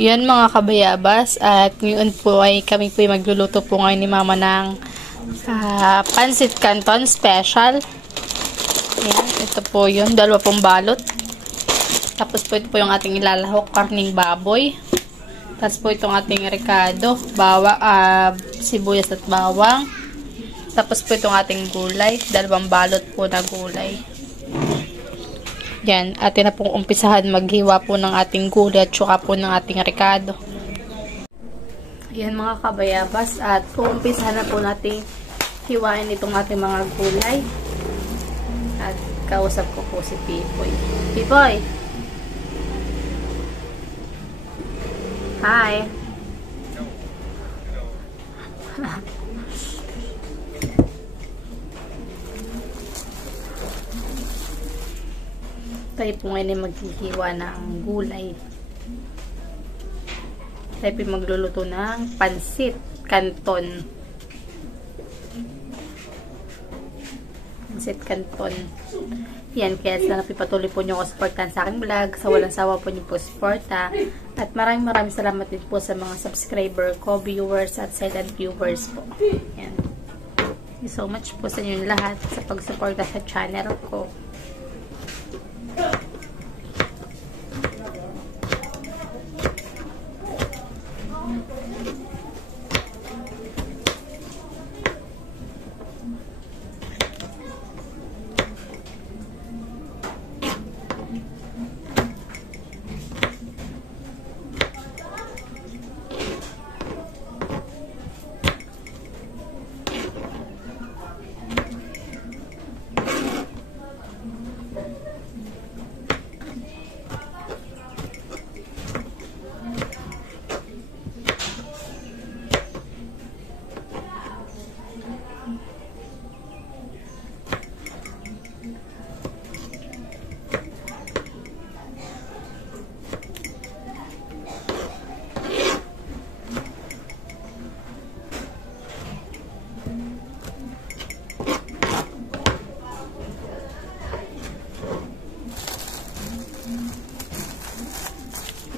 Yan mga kabayabas, at ngayon po ay kami po ay magluluto po ngayon ni Mama ng Pancit Canton Special. Yan, ito po yun, 2 balot. Tapos po ito po yung ating ilalahok, karning baboy. Tapos po itong ating rekado, sibuyas at bawang. Tapos po itong ating gulay, 2 balot po na gulay. Yan, atin na pong umpisahan maghiwa po ng ating gulay at saka po ng ating rekado. Yan mga kabayabas, at umpisahan na po natin hiwain itong ating mga gulay. At kausap ko po si Pipoy. Pipoy! Hi! Tayo po ngayon ay maghihiwa ng gulay. Tayo po magluluto ng Pancit Canton. Pancit Canton. Yan, kaya sana patuloy po nyo ako supportan sa aking vlog. Sa walang sawa po nyo po suporta. At maraming salamat din po sa mga subscriber ko, viewers at silent viewers po. Yan. Thank you so much po sa inyong lahat sa pagsuporta sa channel ko.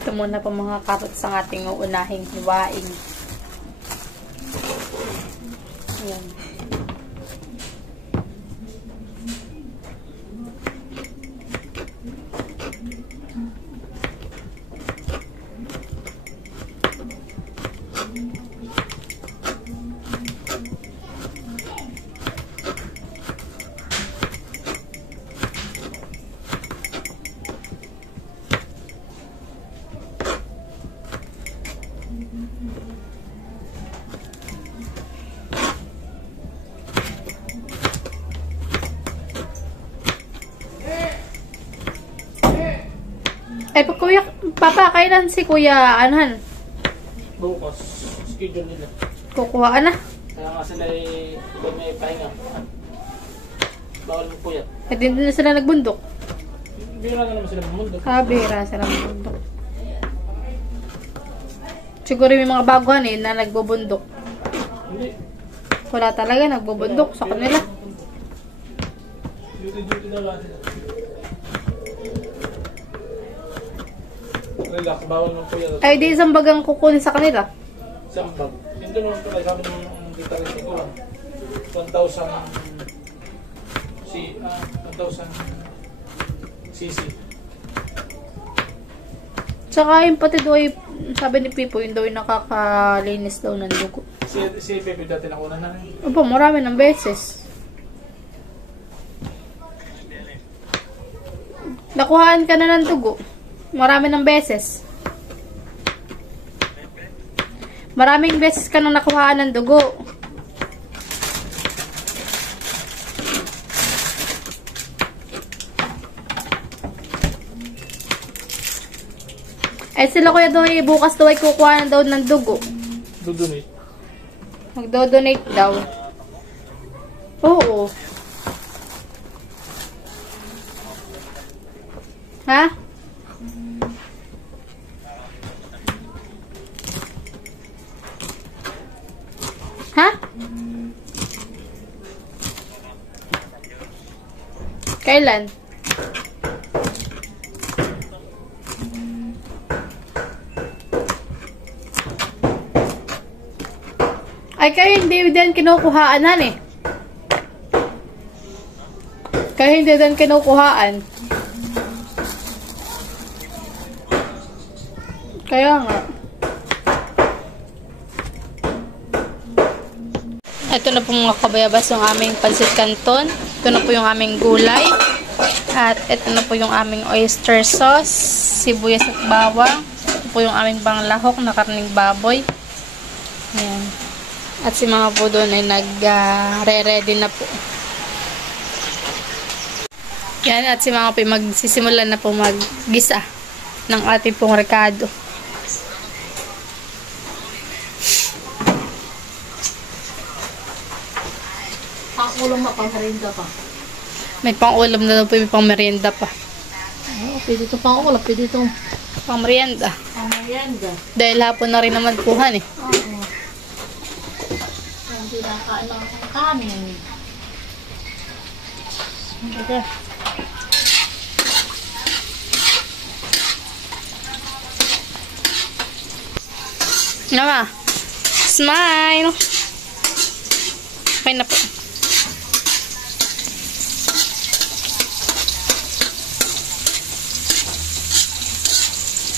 Ito muna po mga carrots ang ating uunahing hiwain. Ayan. Ay, kuya, papa, kailan si kuya, anuhan? Bukas, schedule nila. Kukuhaan na. Kaya nga sila may pahinga. Bawal mo puyat. Eh, din na sila nagbundok. Bira na naman sila bumundok. Bira sila nagbundok. Siguro may mga baguhan na nagbubundok. Hindi. Wala talaga, nagbubundok sa kanila. Duty na lang sila. Relax, bawal ng puyat. Ay, di isang bagang kukunin sa kanila. Isang bag. Hindi naman pala, sabi ng gitarist ko lang. 1,000 cc. Tsaka yung pati daw ay, sabi ni Pipo, yung daw yung nakakalinis daw ng dugo. Si Pepe dati nakunan na rin. Opo, marami ng beses. Nakuhaan ka na ng dugo. Marami ng beses. Maraming beses ka nang nakuhaan ng dugo. Ay sila kuya daw ay bukas daw ay kukuha na daw ng dugo. Dodonate. Magdo-donate daw. Oo. Ha? Ha? Kailan? Ay, kayo hindi din kinukuhaan, eh. Kayo hindi din kinukuhaan. Kaya nga. Ito na po mga kabayabas yung aming pansit canton. Ito na po yung aming gulay. At ito na po yung aming oyster sauce, sibuyas at bawang. Ito po yung aming banglahok na karning baboy. Ayan. At si mga po doon ay nag-re-ready na po. Yan, at si mga po ay magsisimulan na po mag-gisa ng ating pong rekado. Ulam na pang merienda pa. May pang-ulam na daw po, may pang-merienda pa. Oo, pwede ito pang ulam, pwede ito Pang-merienda. pang merienda. Dahil hapon na rin naman puhan eh. Oo. Hindi na kain lang ng kanin. Okay. Nama, smile! Okay na po.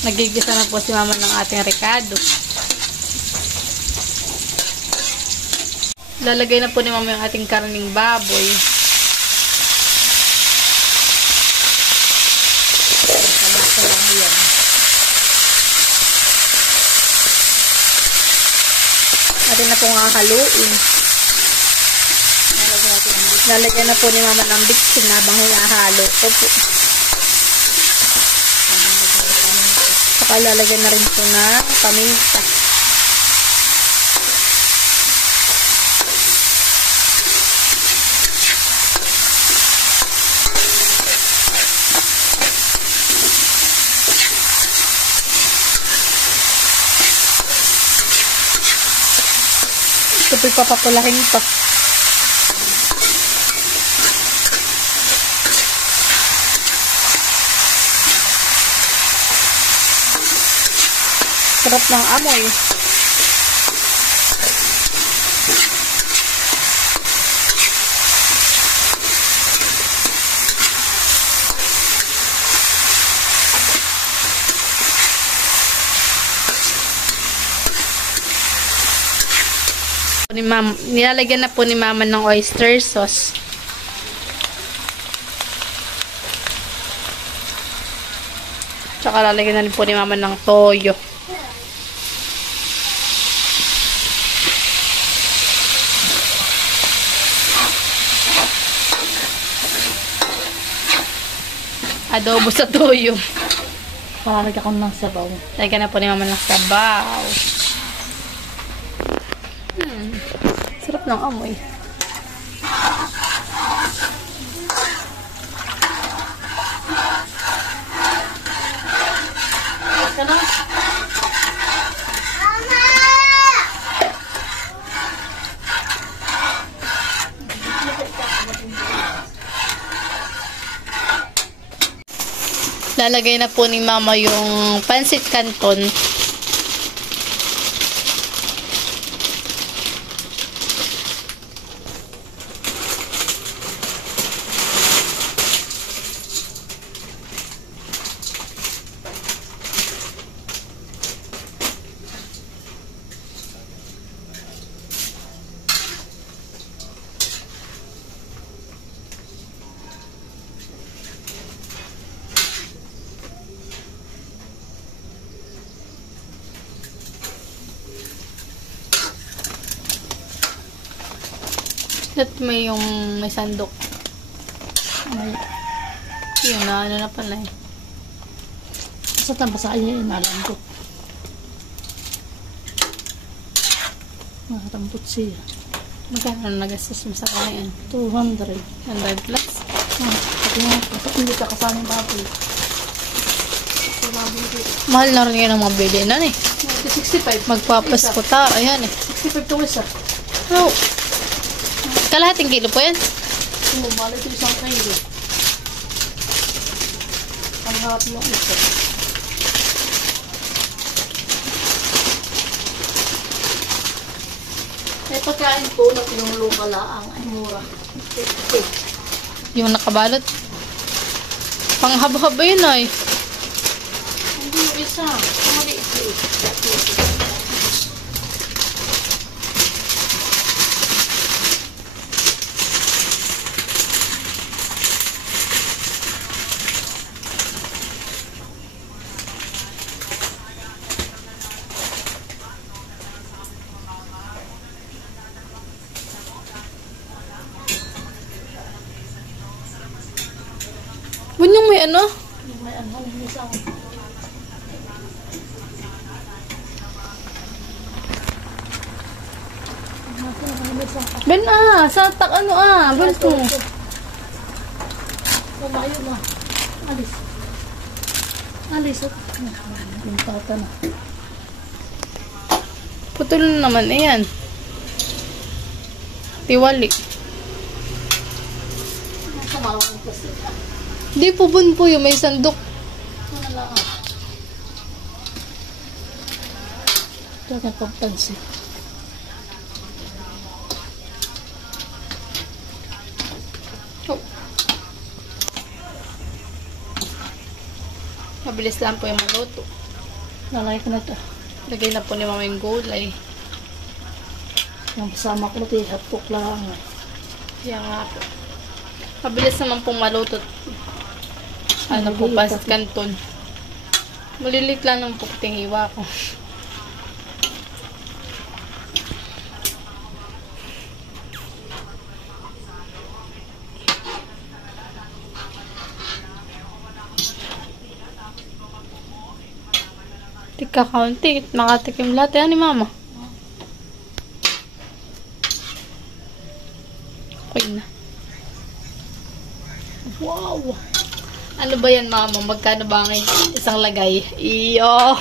Nagigisa na po si mama ng ating rekado. Lalagay na po ni mama yung ating karning baboy. Atin na po nga haluin. Lalagyan na po ni mama ng bitsin habang hinahalo ko po. Saka lalagyan na rin po ng paminta. Ito po'y papapulahin to. Sarap ng amoy. Nilalagyan na po ni mama ng oyster sauce. Tsaka lalagyan na rin po ni mama ng toyo. Adobo sa toyo. Palalagyan ko ng sabaw. Lagyan na po ni mama ng sabaw. Sarap ng amoy. Ka na? Lalagay na po ni mama yung pansit canton. At may yung may sandok. Yun na, ano na pala eh. Sa tambasa niya inalam ko. Nakatampot siya. Magkano nagastos mo sa kanya yan? 200. 100 plus? Pati nga, hindi ka kasama yung baboy. Sa baboy ko. Mahal na rin yun ang mabili na eh. 65. Magpapasko ta. Ayan eh. 65 to isa. Oh. Kalahating kilo po yan. Balik ito isang kilo. Ang harap yung isa. May pagkain po na pinulong kalaang ay mura. Yung nakabalot. Panghaba-haba yun ay. Hindi yung isa. Maliit. Bunyong may ano? May ano, may isa. Ben sa tak ano ganito. Kumayo na. Alis. Alis. Yung tata na. Putol na naman, ayan. Tiwali. Kumawang kasi. Di po po yung may sandok. Ano lang ah. Ito na pagpansin. Oh. Mabilis lang po yung maluto. Lalay ko na ito. Lagay na po ni mama yung gulay. Yung kasama ko ito, hapok lang. Kaya nga po. Mabilis naman pong maluto. Ano po, pasit canton. Malilit lang ng puting hiwa ko. Tika kaunti, makatikim lahat. Yan ni mama. Okay na. Wow! Ano ba yan, mama? Magkano ba ang isang lagay? Iyo!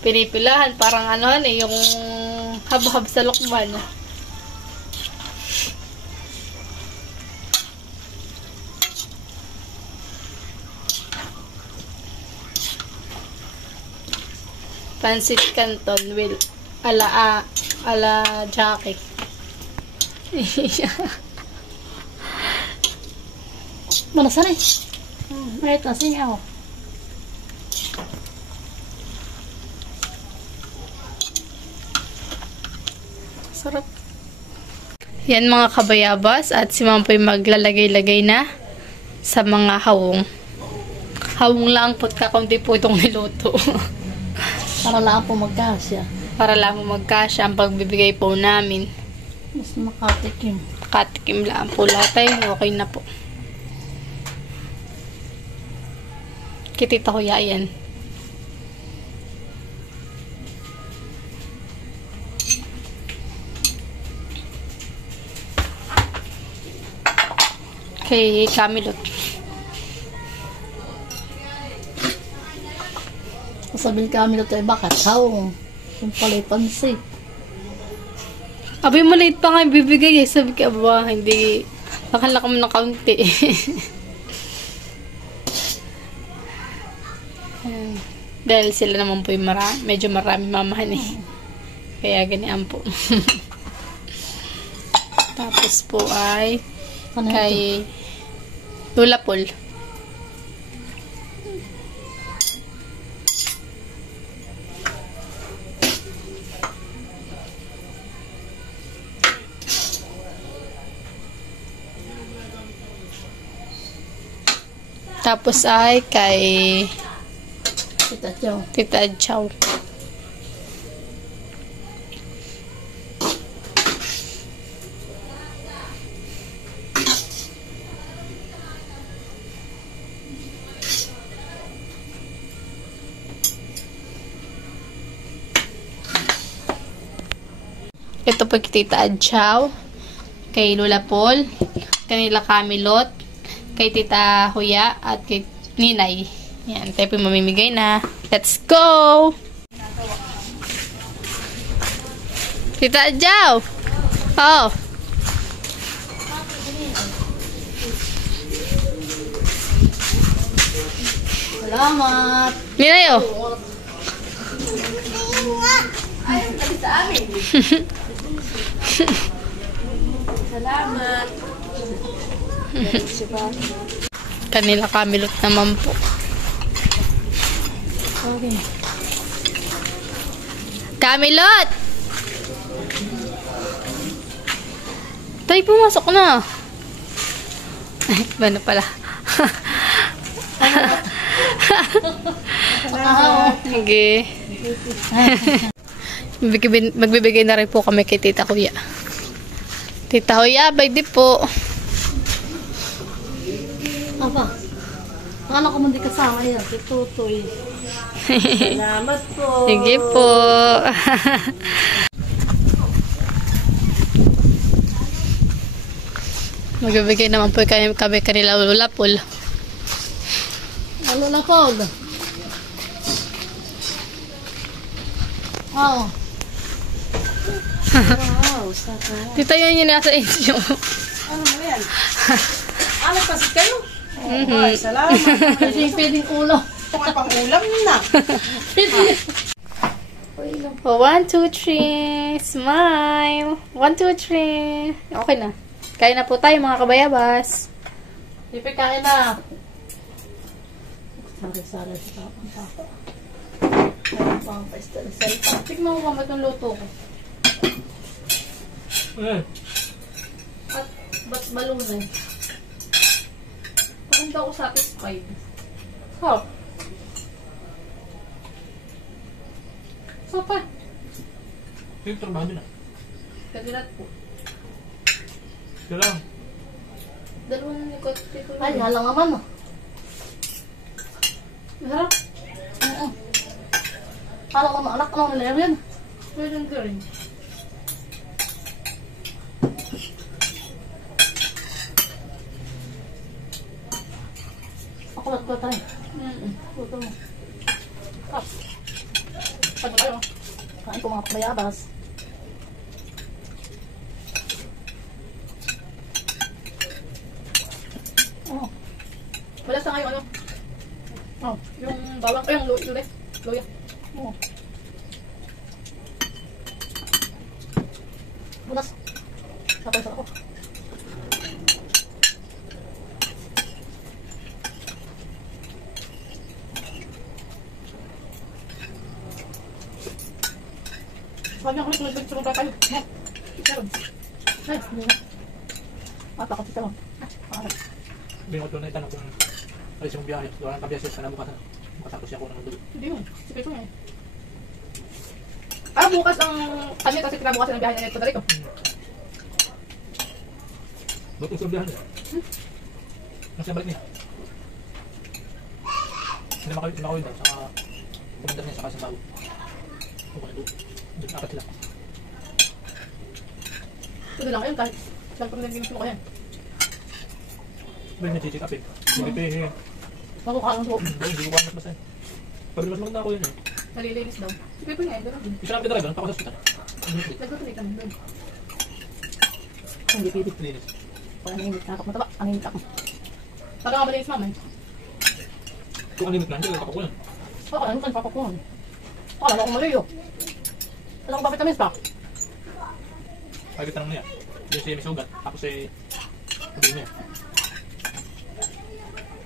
Pinipilahan. Parang ano yung hab-hab sa lukman. Pancit canton with ala Jackie. Malasan eh. Right, asing ako. Sarap. Yan mga kabayabas at si mama po yung maglalagay-lagay na sa mga hawong. Hawong lang po kakunti po itong niluto. Para lang po magkasya. Para lang po magkasya ang pagbibigay po namin. Mas makatikim. Katikim lang po lahat ay okay na po. Kitita ko yan. Kay Camilot. Sabihin kami na ito ay bakat. Hawong. Yung pala'y pansit. Abay, maliit pa nga ibibigay eh. Sabi ka ba, hindi, bakala ka mo ng kaunti. Dahil sila naman po yung medyo marami mamahan eh. Kaya ganyan po. Tapos po ay Ano kay Lola Paul. Tapos ay kay Tita Chow. Tita Chow. Ito po kay Tita Chow, kay Lola Paul, kanila Camilot, kay Tita Huya, at kay Ninay. Yan, tayo po mamimigay na. Let's go! Tita Chow! Oh! Salamat! Ninay, oh! amin. Salamat. Kanila kamilot naman po. Okay. Kamilot! Tay, pumasok na. Ay, ba na pala? Sige. Magbibigay na rin po kami kay Tita Kuya. Tita Kuya, bay di po. Aba, ang anak ko hindi kasama yan, si Tutoy. Salamat po. Sige po. Magbibigay naman po kami kanila ulapol. Ano na po? Oh. Wow, saka. Tita, yan yung nasa inyo. Ano mo yan? Ano kasi kayo? Mhm. Ay, salamat. Kasi pwedeng ulo. Kung ay pang ulam na. Oh, 1, 2, 3. Smile. 1, 2, 3. Okay na. Kain na po tayo mga kabayabas. Pipi, kain na. Sari-sari sa pang-papa. Pang-pasta-salpa. Tignan mo kung ba't yung luto ko. At ba't balunay? Kung daw ako satisfied. Hop. Sopa. Yung trabaho din ah. Kagilat po. Kaya lang. Dalawang likot. Ay, halang naman ah. Masarap. Oo. Halang naman, anak ko naman yan. Pwede ka rin. Akulat ko tayo. Luto mo. Kap. Pag tayo. Kain ko mga kabayabas. Oh. Wala sa ngayon ano? Oh. Yung bawang. Ay, yung luya. Luya. Oh. Bunas. Tapos ako. Sabi ako ulit nagpicture ba tayo? Meron. Ay, hindi na. Mapakot ito lang. Bingot ko na itanong kung alis yung biyahe. Wala nang kabiyahe sana bukas. Makatapos siya ako ng dulo. Hindi yun. Si Peso nga eh. Ah, bukas ang kanya kasi kinabukas ng biyahe na ito dali ko. Ba't yung biyahe niya? Nasa balik niya. Hindi makawin na. Saka kumandar niya saka sa bago. Kumandar doon. Doon apat sila. Ito lang ngayon kahit lang pa rin naging ko yan. May nag-check upin. Hindi pa Makukaan ko. hindi ko kamat basta. Pag mas maganda ako yun eh. Nalilinis daw. Si Pepe nga eh, gano'n din. Isa namin driver, nagpako sa hospital. Nagtutuloy kami doon. Hindi pipit. Linis. Pag nanginit na ako mataba, nanginit ako. Taga nga malinis mama eh. Kung animit na, hindi ko kapakulan. Baka ano kan papakuhan. Akala ko mali yun. Alam ko ba vitamins pa? Pag tanong niya, yung siya may sugat, tapos eh, sabi niya.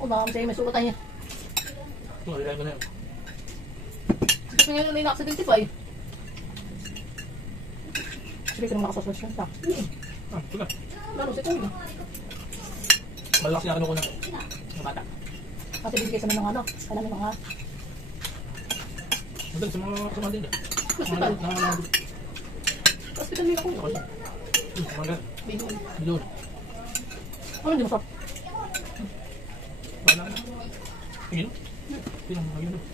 O baka masaya may sukatan niya. Kung alilayan mo na yun. Kasi ngayon na ina-accidentify. Sige ko naman nakasososyon pa. Ah, sugat. Lalo si Kuya. Malakas niya ano ko ng bata. Kasi bigay sa mga ano, kailan ng mga Madali sa mga din. Hospital. Hospital nila Kuya. Ako siya. Mga Bihon. doon. ano hindi masarap. Wala na. Tingin? Tingin, magiging doon.